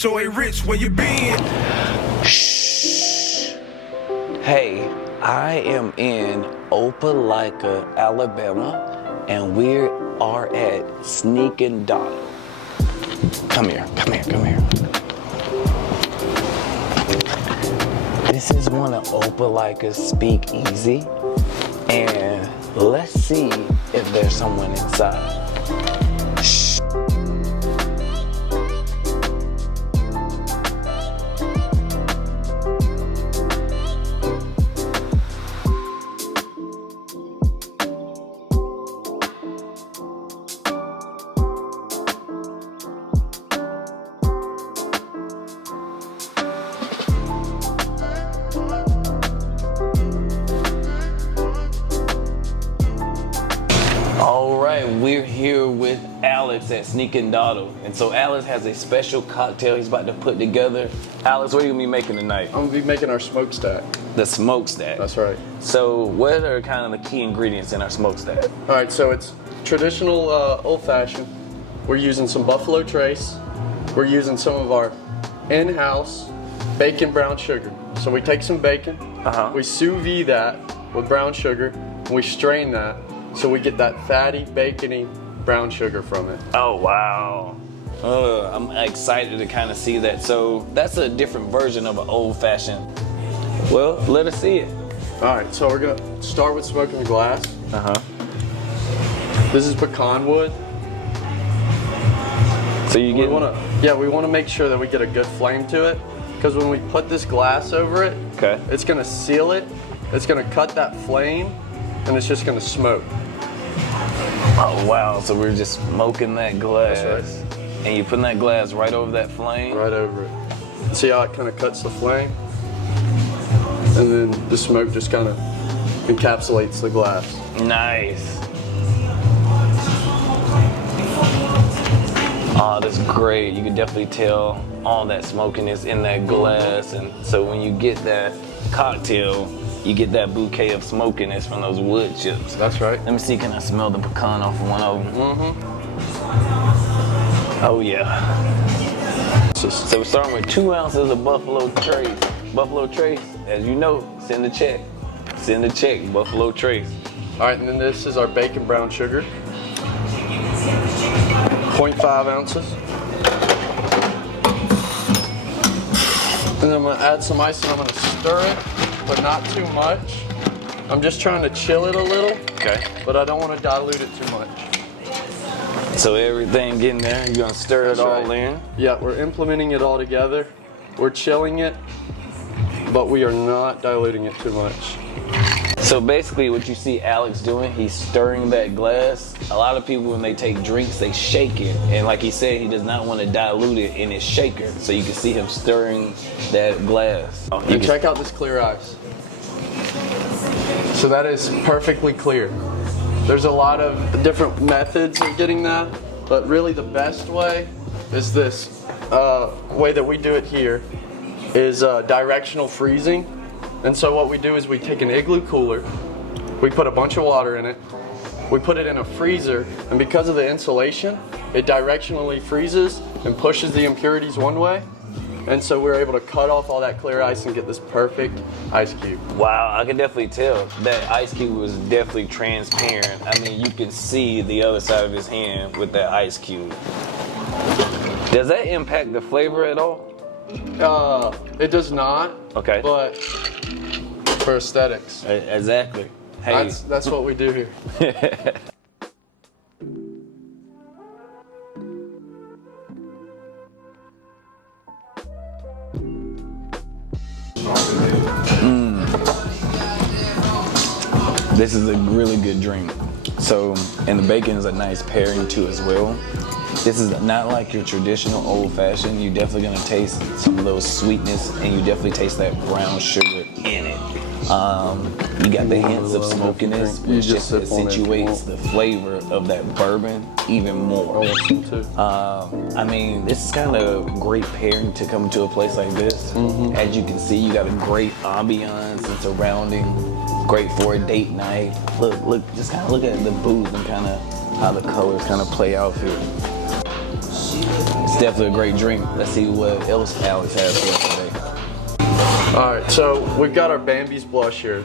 Toy Rich, where you been? Shh. Hey, I am in Opelika, Alabama, and we are at Sneakin' Dawdle. Come here. This is one of Opelika's speakeasy, and let's see if there's someone inside. Shh. We're here with Alex at Sneakin' Dawdle. And so Alex has a special cocktail he's about to put together. Alex, what are you gonna be making tonight? I'm gonna be making our smokestack. The smokestack. That's right. So what are kind of the key ingredients in our smokestack? All right, so it's traditional old fashioned. We're using some Buffalo Trace. We're using some of our in-house bacon brown sugar. So we take some bacon, we sous vide that with brown sugar, and we strain that. So we get that fatty, bacony brown sugar from it. Oh, wow. I'm excited to kind of see that. So that's a different version of an old-fashioned. Well, let us see it. All right, so we're gonna start with smoking the glass. This is pecan wood. So you get... we wanna make sure that we get a good flame to it, because when we put this glass over it, it's gonna seal it, it's gonna cut that flame, and it's just gonna smoke. Oh wow, so we're just smoking that glass. That's right. And you're putting that glass right over that flame? Right over it. See how it kind of cuts the flame? And then the smoke just kind of encapsulates the glass. Nice. Oh, that's great. You can definitely tell all that smokiness in that glass. And so when you get that cocktail, you get that bouquet of smokiness from those wood chips. That's right. Let me see, can I smell the pecan off one of them? Oh yeah. So we're starting with 2 ounces of Buffalo Trace. Buffalo Trace, as you know, send a check. Send a check, Buffalo Trace. All right, and then this is our bacon brown sugar. 0.5 ounces. And then I'm gonna add some ice and I'm gonna stir it, but not too much. I'm just trying to chill it a little. Okay. But I don't want to dilute it too much. So everything getting there, you're gonna stir it all in? Yeah, we're implementing it all together. We're chilling it, but we are not diluting it too much. So basically what you see Alex doing, he's stirring that glass. A lot of people, when they take drinks, they shake it. And like he said, he does not want to dilute it in his shaker. So you can see him stirring that glass. And check out this clear ice. So that is perfectly clear. There's a lot of different methods of getting that, but really the best way is this way that we do it here is directional freezing. And so what we do is we take an igloo cooler, we put a bunch of water in it, we put it in a freezer, and because of the insulation, it directionally freezes and pushes the impurities one way. And so we're able to cut off all that clear ice and get this perfect ice cube. Wow, I can definitely tell that ice cube was definitely transparent. I mean, you can see the other side of his hand with that ice cube. Does that impact the flavor at all? It does not. Okay. But for aesthetics. Exactly. Hey. That's what we do here. This is a really good drink. So, and the bacon is a nice pairing too as well. This is not like your traditional old fashioned. You're definitely gonna taste some of those sweetness, and you definitely taste that brown sugar in it. You got the hints of smokiness, which just accentuates the flavor of that bourbon even more. I mean, this is kind of a great pairing to come to a place like this. As you can see, you got a great ambiance and surrounding, great for a date night. Look, just kind of look at the booth and kind of how the colors kind of play out here. See It's definitely a great drink. Let's see what else Alex has for us today. All right, so we've got our Bambis Blush here.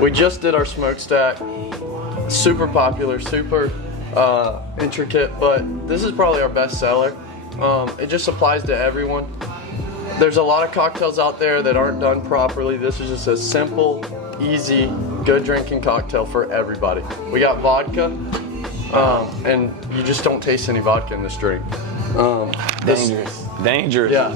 We just did our Smokestack. Super popular, super intricate, but this is probably our best seller. It just applies to everyone. There's a lot of cocktails out there that aren't done properly. This is just a simple, easy, good drinking cocktail for everybody. We got vodka, and you just don't taste any vodka in this drink. Dangerous. Yeah.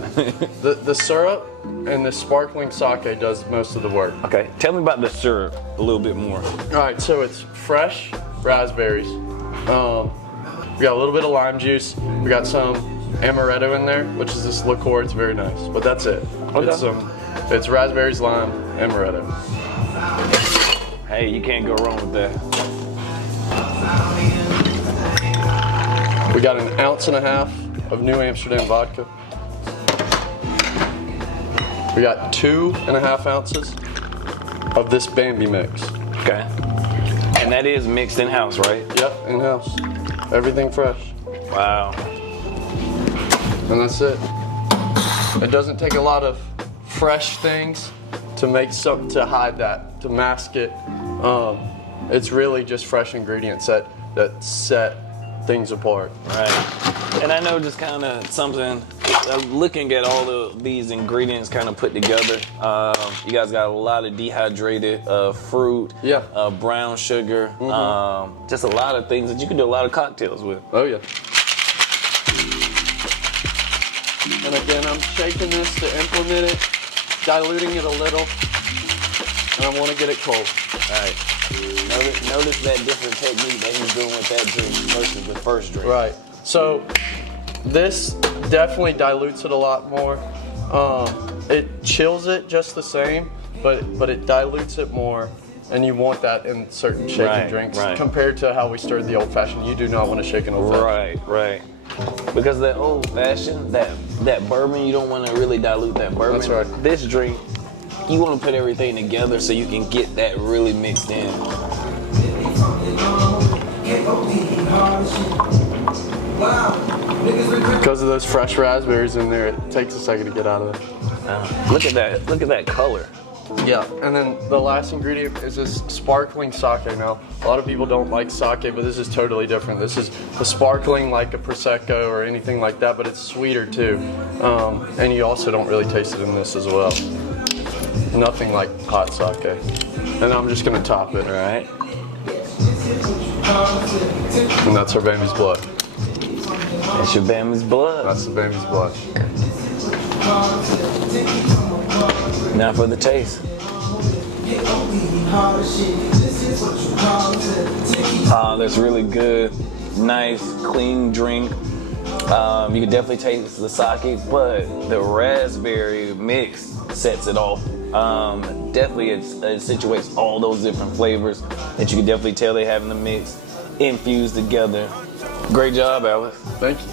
The syrup and the sparkling sake does most of the work. Okay, tell me about the syrup a little bit more. All right, so it's fresh raspberries. We got a little bit of lime juice. We got some amaretto in there, which is this liqueur. It's very nice, but that's it. Okay. It's raspberries, lime, amaretto. Hey, you can't go wrong with that. We got 1.5 ounces of New Amsterdam vodka. We got 2.5 ounces of this Bambi mix. Okay. And that is mixed in-house, right? Yep, in-house. Everything fresh. Wow. And that's it. It doesn't take a lot of fresh things to make something to hide that, to mask it. It's really just fresh ingredients that set things apart. Right. And I know just kind of something, looking at all of these ingredients kind of put together, you guys got a lot of dehydrated fruit, brown sugar, just a lot of things that you can do a lot of cocktails with. Oh yeah. And again, I'm shaking this to implement it, diluting it a little, and I want to get it cold. All right. Notice that different technique that he's doing with that drink versus the first drink. Right. So this definitely dilutes it a lot more. It chills it just the same, but it dilutes it more. And you want that in certain shaken drinks compared to how we stirred the old fashioned. You do not want to shake an old fashioned. Right. Because that old fashioned, that bourbon, you don't want to really dilute that bourbon. That's right. This drink, you want to put everything together so you can get that really mixed in. Because of those fresh raspberries in there, it takes a second to get out of it. Look at that color. Yeah, and then the last ingredient is this sparkling sake. Now, a lot of people don't like sake, but this is totally different. This is a sparkling like a Prosecco or anything like that, but it's sweeter too. And you also don't really taste it in this as well. Nothing like hot sake. And I'm just gonna top it. All right. And that's our Bambis Blush. That's your Bambis Blush. That's the Bambis Blush. Now for the taste. That's really good. Nice, clean drink. You can definitely taste the sake, but the raspberry mix sets it off. Definitely it situates all those different flavors that you can definitely tell they have in the mix, infused together. Great job, Alex. Thank you.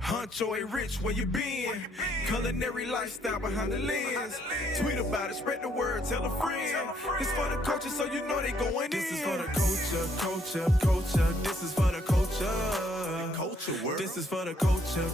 Huncho ain't rich, where you been? Culinary lifestyle behind the lens. Tweet about it, spread the word, tell a friend. It's for the culture, so you know they going in. This is for the culture. This is for the culture. This is for the culture.